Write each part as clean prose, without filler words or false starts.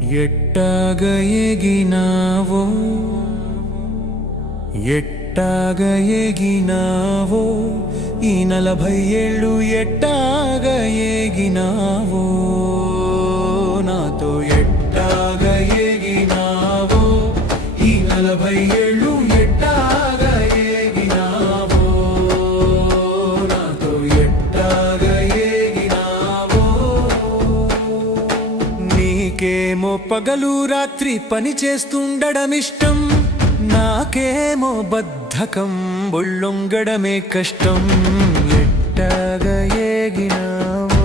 ఎట్టాగ ఎగినావో ఎట్టాగ ఎగినావో ఈ 40 ఏళ్ళు ఎట్టాగ ఎగినావో నాతో ఎట్టాగ ఎగినావో ఈ 40 ఏళ్ళు ఎట్టాగ ఎగినావో నాతో ఎట్టాగ ఎగినావో నీకేమో పగలు రాత్రి పని చేస్తుండడం ఇష్టం నాకేమో బద్ధకం ఒళ్ళొంగడమే కష్టం ఎట్టాగ ఎగినావో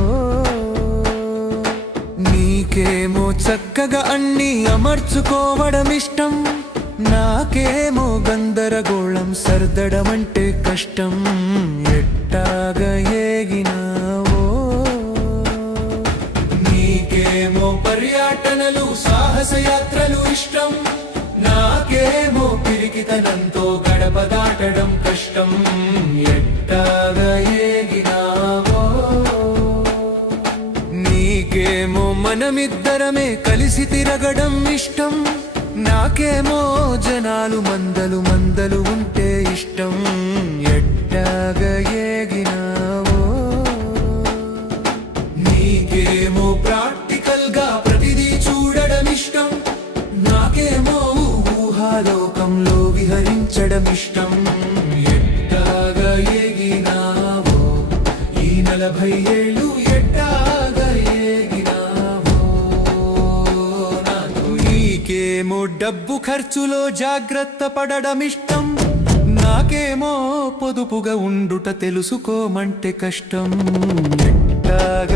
నీకేమో చక్కగా అన్నీ అమర్చుకోవడం ఇష్టం నాకేమో గందరగోళం సర్దడమంటే కష్టం ఎట్టాగ ఎగినావో నీకేమో పర్యటనలు సాహసయాత్రలు ఇష్టం నాకేమో పిరికితనంతో గడప దాటడం కష్టం ఎట్టాగ ఎగినావో నీకేమో మనమిద్దరమే కలిసి తిరగడం ఇష్టం నాకేమో జనాలు మందలు ఉంటే ఇష్టం ఎట్టాగ ఎగినావో నీకేమో ప్రాక్టికల్ గా ప్రతిదీ చూడడం ఇష్టం నాకేమో ఊహాలోకంలో విహరించడం ఇష్టం ఎట్టాగ ఎగినావో ఈ 40 ఏళ్ళు ఎట్టాగ ఎగినావో నాకు నీకేమో డబ్బు ఖర్చులో జాగ్రత్త పడడం ఇష్టం నాకేమో పొదుపుగా ఉండుట తెలుసుకోమంటే కష్టం ఎట్టాగ